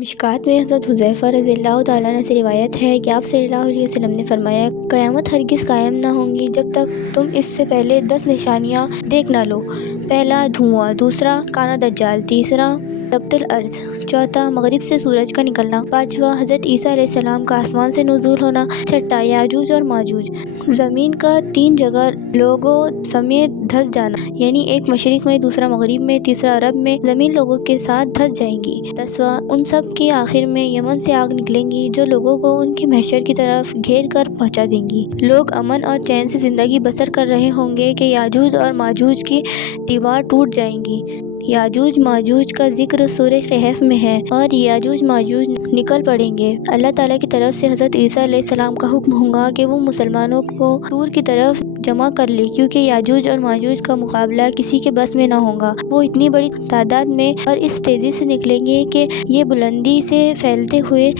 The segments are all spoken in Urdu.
مشکوٰۃ میں حضرت حذیفہ رضی اللہ تعالیٰ عنہ سے روایت ہے کہ آپ صلی اللہ علیہ وسلم نے فرمایا، قیامت ہرگز قائم نہ ہوگی جب تک تم اس سے پہلے 10 نشانیاں دیکھ نہ لو۔ پہلا دھواں، دوسرا کانا دجال، تیسرا ضبط الارض، چوتھا مغرب سے سورج کا نکلنا، پانچواں حضرت عیسیٰ علیہ السلام کا آسمان سے نزول ہونا، چھٹا یاجوج اور ماجوج، زمین کا 3 جگہ لوگوں سمیت دھنس جانا، یعنی ایک مشرق میں، دوسرا مغرب میں، تیسرا عرب میں، زمین لوگوں کے ساتھ دھنس جائے گی۔ 10واں ان سب کی آخر میں یمن سے آگ نکلیں گی جو لوگوں کو ان کے محشر کی طرف گھیر کر پہنچا دیں گی۔ لوگ امن اور چین سے زندگی بسر کر رہے ہوں گے کہ یاجوج اور ماجوج کی دیوار ٹوٹ جائے گی۔ یاجوج ماجوج کا ذکر سورہ کہف میں ہے اور یاجوج ماجوج نکل پڑیں گے۔ اللہ تعالیٰ کی طرف سے حضرت عیسیٰ علیہ السلام کا حکم ہوگا کہ وہ مسلمانوں کو طور کی طرف جمع کر لے، کیونکہ یاجوج اور ماجوج کا مقابلہ کسی کے بس میں نہ ہوگا۔ وہ اتنی بڑی تعداد میں اور اس تیزی سے نکلیں گے کہ یہ بلندی سے پھیلتے ہوئے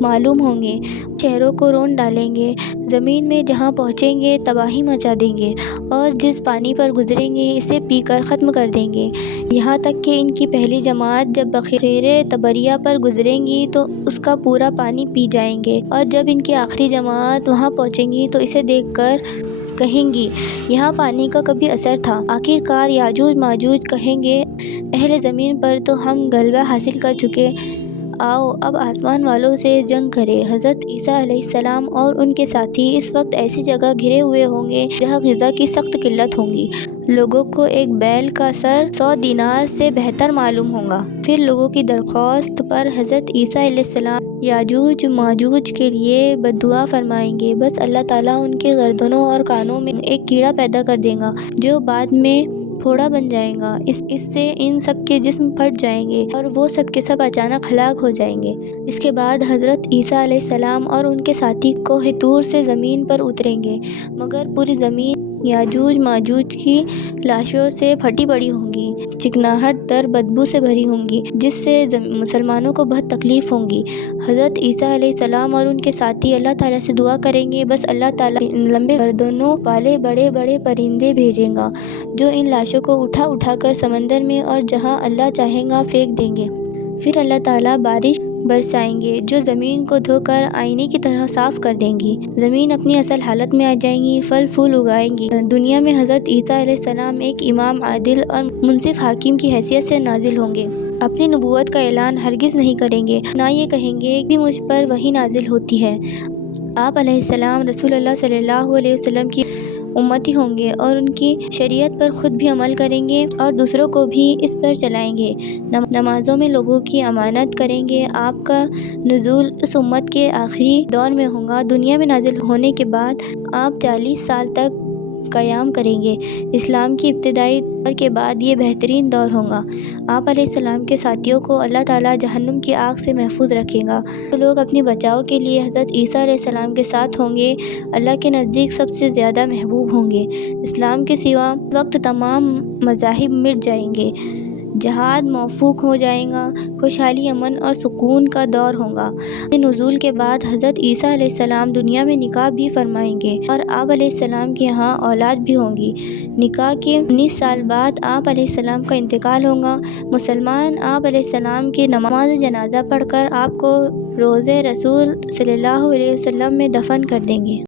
معلوم ہوں گے، شہروں کو رون ڈالیں گے، زمین میں جہاں پہنچیں گے تباہی مچا دیں گے اور جس پانی پر گزریں گے اسے پی کر ختم کر دیں گے، یہاں تک کہ ان کی پہلی جماعت جب بخیرے طبریہ پر گزریں گی تو اس کا پورا پانی پی جائیں گے، اور جب ان کی آخری جماعت وہاں پہنچیں گی تو اسے دیکھ کر کہیں گی یہاں پانی کا کبھی اثر تھا۔ آخر کار یاجوج ماجوج کہیں گے، اہل زمین پر تو ہم غلبہ حاصل کر چکے، آؤ اب آسمان والوں سے جنگ کریں۔ حضرت عیسیٰ علیہ السلام اور ان کے ساتھی اس وقت ایسی جگہ گھرے ہوئے ہوں گے جہاں غذا کی سخت قلت ہوگی۔ لوگوں کو ایک بیل کا سر 100 دینار سے بہتر معلوم ہوگا۔ پھر لوگوں کی درخواست پر حضرت عیسیٰ علیہ السلام یاجوج ماجوج کے لیے بددعا فرمائیں گے، بس اللہ تعالیٰ ان کے گردنوں اور کانوں میں ایک کیڑا پیدا کر دے گا جو بعد میں پھوڑا بن جائے گا، اس سے ان سب کے جسم پھٹ جائیں گے اور وہ سب کے سب اچانک ہلاک ہو جائیں گے۔ اس کے بعد حضرت عیسیٰ علیہ السلام اور ان کے ساتھی کوہ طور سے زمین پر اتریں گے، مگر پوری زمین یاجوج ماجوج کی لاشوں سے پھٹی پڑی ہوگی، چکناہٹ در بدبو سے بھری ہوگی، جس سے مسلمانوں کو بہت تکلیف ہوگی۔ حضرت عیسیٰ علیہ السلام اور ان کے ساتھی اللہ تعالیٰ سے دعا کریں گے، بس اللہ تعالیٰ لمبے گردنوں والے بڑے بڑے پرندے بھیجیں گا جو ان لاشوں کو اٹھا اٹھا کر سمندر میں اور جہاں اللہ چاہے گا پھینک دیں گے۔ پھر اللہ تعالیٰ بارش برسائیں گے جو زمین کو دھو کر آئینے کی طرح صاف کر دیں گی، زمین اپنی اصل حالت میں آ جائے گی، پھل پھول اگائیں گی۔ دنیا میں حضرت عیسیٰ علیہ السلام ایک امام عادل اور منصف حاکم کی حیثیت سے نازل ہوں گے۔ اپنی نبوت کا اعلان ہرگز نہیں کریں گے، نہ یہ کہیں گے کہ مجھ پر وحی نازل ہوتی ہے۔ آپ علیہ السلام رسول اللہ صلی اللہ علیہ وسلم کی امتی ہوں گے اور ان کی شریعت پر خود بھی عمل کریں گے اور دوسروں کو بھی اس پر چلائیں گے۔ نمازوں میں لوگوں کی امانت کریں گے۔ آپ کا نزول اس امت کے آخری دور میں ہوگا۔ دنیا میں نازل ہونے کے بعد آپ 40 سال تک قیام کریں گے۔ اسلام کی ابتدائی دور کے بعد یہ بہترین دور ہوگا۔ آپ علیہ السلام کے ساتھیوں کو اللہ تعالیٰ جہنم کی آگ سے محفوظ رکھے گا۔ جو لوگ اپنی بچاؤ کے لیے حضرت عیسیٰ علیہ السلام کے ساتھ ہوں گے اللہ کے نزدیک سب سے زیادہ محبوب ہوں گے۔ اسلام کے سوا وقت تمام مذاہب مٹ جائیں گے، جہاد موقوف ہو جائے گا، خوشحالی، امن اور سکون کا دور ہوگا۔ نزول کے بعد حضرت عیسیٰ علیہ السلام دنیا میں نکاح بھی فرمائیں گے اور آپ علیہ السلام کے یہاں اولاد بھی ہوگی۔ نکاح کے 19 سال بعد آپ علیہ السلام کا انتقال ہوگا۔ مسلمان آپ علیہ السلام کی نماز جنازہ پڑھ کر آپ کو روضہ رسول صلی اللہ علیہ وسلم میں دفن کر دیں گے۔